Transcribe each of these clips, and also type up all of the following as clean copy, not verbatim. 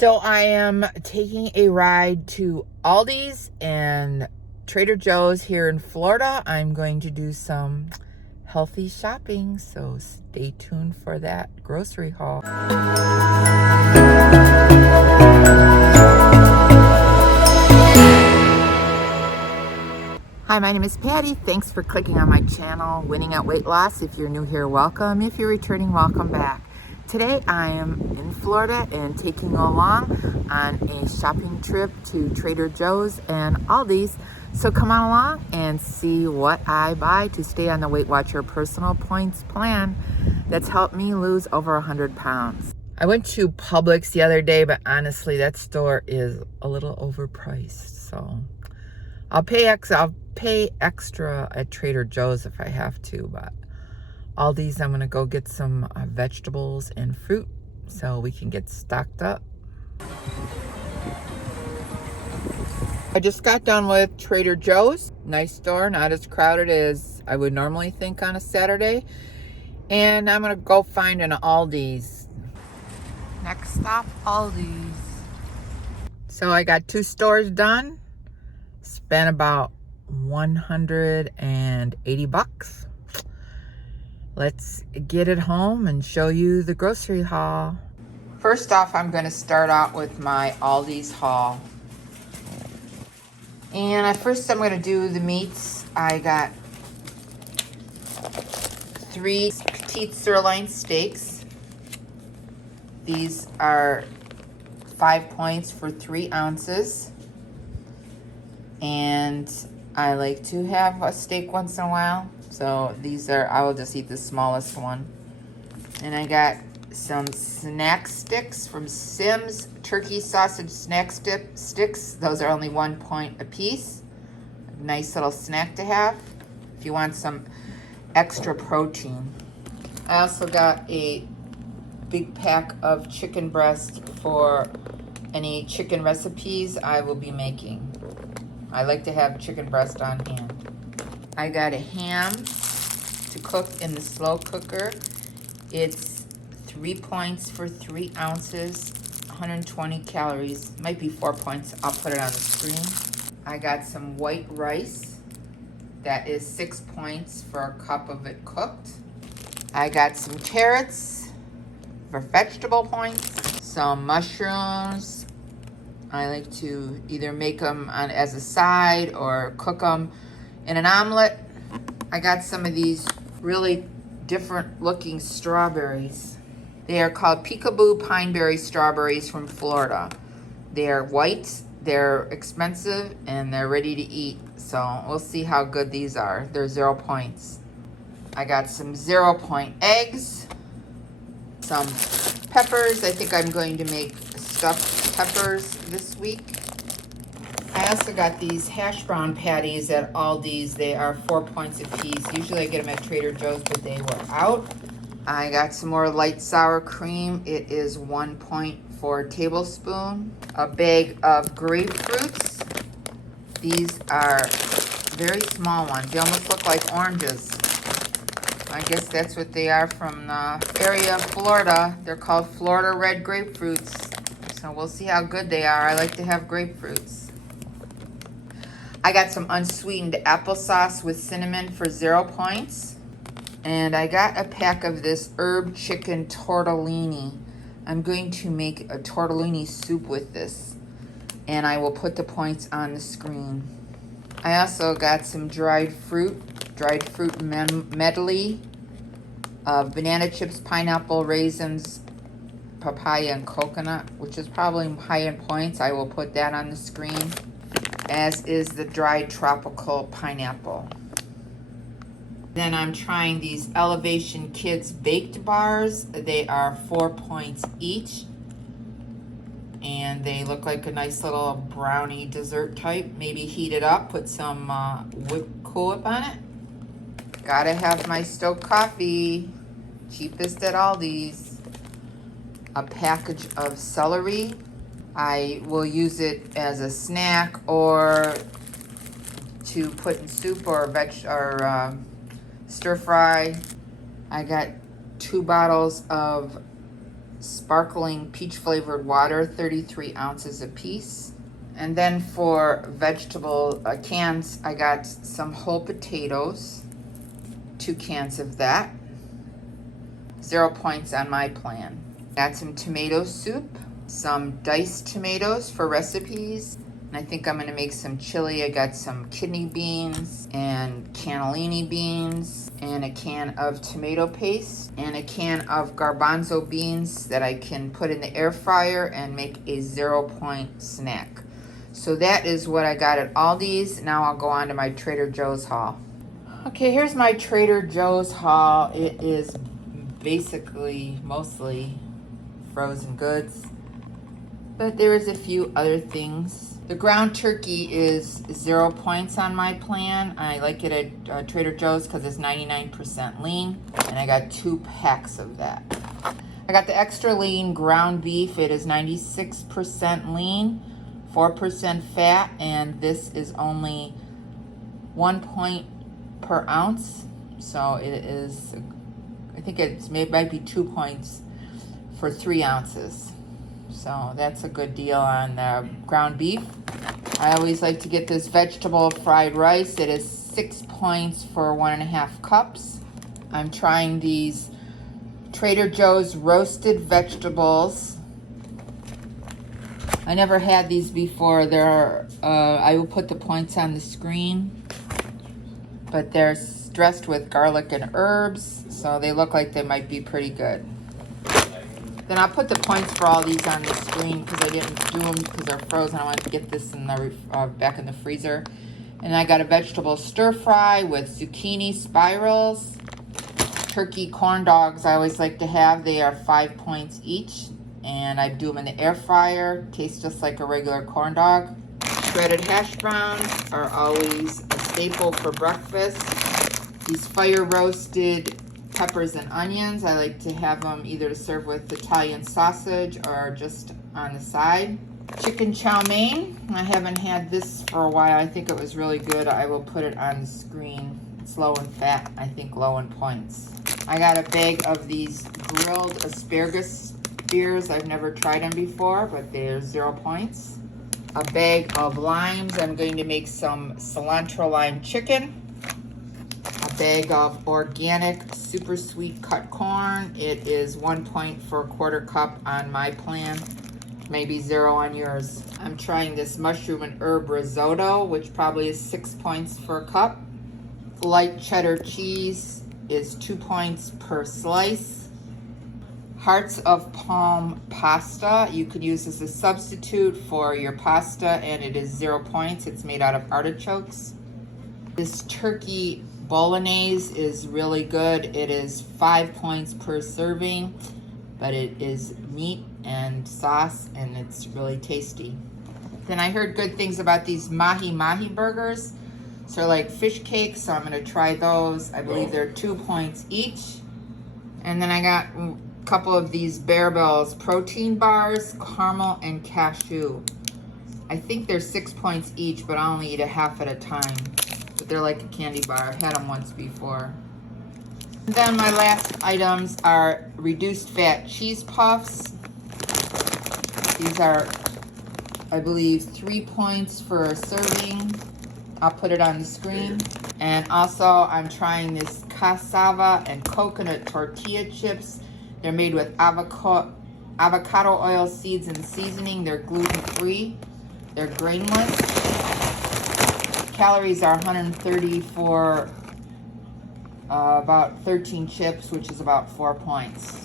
So I am taking a ride to Aldi's and Trader Joe's here in Florida. I'm going to do some healthy shopping, so stay tuned for that grocery haul. Hi, my name is Patty. Thanks for clicking on my channel, Winning at Weight Loss. If you're new here, welcome. If you're returning, welcome back. Today I am in Florida and taking along on a shopping trip to Trader Joe's and Aldi's. So come on along and see what I buy to stay on the Weight Watcher personal points plan that's helped me lose over 100 pounds. I went to Publix the other day, but honestly, that store is a little overpriced. So I'll pay extra at Trader Joe's if I have to, but Aldi's, I'm gonna go get some vegetables and fruit so we can get stocked up. I just got done with Trader Joe's. Nice store, not as crowded as I would normally think on a Saturday. And I'm gonna go find an Aldi's. Next stop, Aldi's. So I got 2 stores done. Spent about 180 bucks. Let's get it home and show you the grocery haul. First off, I'm going to start out with my Aldi's haul. And at first I'm going to do the meats. I got 3 petite sirloin steaks. These are 5 points for 3 ounces. And I like to have a steak once in a while. So these are, I will just eat the smallest one. And I got some snack sticks from Sim's turkey sausage snack sticks. Those are only 1 point a piece. Nice little snack to have if you want some extra protein. I also got a big pack of chicken breast for any chicken recipes I will be making. I like to have chicken breast on hand. I got a ham to cook in the slow cooker. It's 3 points for 3 ounces, 120 calories. Might be 4 points. I'll put it on the screen. I got some white rice. That is 6 points for a cup of it cooked. I got some carrots for vegetable points. Some mushrooms. I like to either make them as a side or cook them in an omelet. I got some of these really different looking strawberries. They are called Peekaboo Pineberry strawberries from Florida. They are white, they're expensive, and they're ready to eat. So we'll see how good these are. They're 0 points. I got some 0 point eggs, some peppers. I think I'm going to make stuffed peppers this week. I also got these hash brown patties at Aldi's. They are 4 points a piece. Usually I get them at Trader Joe's, but they were out. I got some more light sour cream. It is 1 point for a tablespoon. A bag of grapefruits. These are very small ones. They almost look like oranges. I guess that's what they are from the area of Florida. They're called Florida red grapefruits. So we'll see how good they are. I like to have grapefruits. I got some unsweetened applesauce with cinnamon for 0 points. And I got a pack of this herb chicken tortellini. I'm going to make a tortellini soup with this. And I will put the points on the screen. I also got some dried fruit medley of banana chips, pineapple, raisins, papaya, and coconut, which is probably high in points. I will put that on the screen, as is the dried tropical pineapple. Then I'm trying these Elevation Kids baked bars. They are 4 points each. And they look like a nice little brownie dessert type. Maybe heat it up, put some Cool Whip on it. Gotta have my Stoke coffee. Cheapest at Aldi's. A package of celery. I will use it as a snack or to put in soup or stir fry. I got 2 bottles of sparkling peach flavored water, 33 ounces a piece. And then for vegetable cans, I got some whole potatoes, 2 cans of that. 0 points on my plan. Got some tomato soup, some diced tomatoes for recipes. And I think I'm gonna make some chili. I got some kidney beans and cannellini beans and a can of tomato paste and a can of garbanzo beans that I can put in the air fryer and make a 0 point snack. So that is what I got at Aldi's. Now I'll go on to my Trader Joe's haul. Okay, here's my Trader Joe's haul. It is basically mostly frozen goods, but there is a few other things. The ground turkey is 0 points on my plan. I like it at Trader Joe's because it's 99% lean, and I got 2 packs of that. I got the extra lean ground beef. It is 96% lean, 4% fat, and this is only 1 point per ounce. So it is, I think it might be 2 points for 3 ounces. So that's a good deal on ground beef. I always like to get this vegetable fried rice. It is 6 points for 1.5 cups. I'm trying these Trader Joe's roasted vegetables. I never had these before. I will put the points on the screen, but they're dressed with garlic and herbs, so they look like they might be pretty good. Then I'll put the points for all these on the screen because I didn't do them because they're frozen. I wanted to get this in the back in the freezer. And I got a vegetable stir fry with zucchini spirals. Turkey corn dogs I always like to have. They are 5 points each. And I do them in the air fryer. Tastes just like a regular corn dog. Shredded hash browns are always a staple for breakfast. These fire roasted peppers and onions, I like to have them either to serve with Italian sausage or just on the side. Chicken chow mein, I haven't had this for a while. I think it was really good. I will put it on the screen. It's low in fat, I think low in points. I got a bag of these grilled asparagus spears. I've never tried them before, but they're 0 points. A bag of limes. I'm going to make some cilantro lime chicken. A bag of organic super sweet cut corn. It is 1 point for 1/4 cup on my plan, maybe 0 on yours. I'm trying this mushroom and herb risotto, which probably is 6 points for a cup. Light cheddar cheese is 2 points per slice. Hearts of palm pasta, you could use as a substitute for your pasta, and it is 0 points. It's made out of artichokes. This turkey bolognese is really good. It is 5 points per serving, but it is meat and sauce, and it's really tasty. Then I heard good things about these mahi burgers. So they're like fish cakes, so I'm gonna try those. I believe they're 2 points each. And then I got a couple of these Bear Bells protein bars, caramel and cashew. I think they're 6 points each, but I only eat a half at a time. But they're like a candy bar. I've had them once before. And then my last items are reduced fat cheese puffs. These are, I believe, 3 points for a serving. I'll put it on the screen. And also I'm trying this cassava and coconut tortilla chips. They're made with avocado oil, seeds, and seasoning. They're gluten-free. They're grainless. Calories are 130 for about 13 chips, which is about 4 points.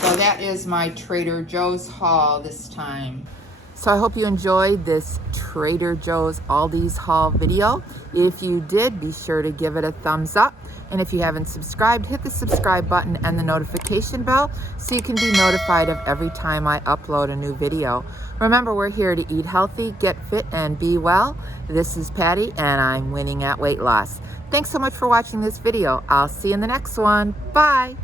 So that is my Trader Joe's haul this time. So I hope you enjoyed this Trader Joe's Aldi's haul video. If you did, be sure to give it a thumbs up. And if you haven't subscribed, hit the subscribe button and the notification bell so you can be notified of every time I upload a new video. Remember, we're here to eat healthy, get fit, and be well. This is Patty, and I'm winning at weight loss. Thanks so much for watching this video. I'll see you in the next one. Bye.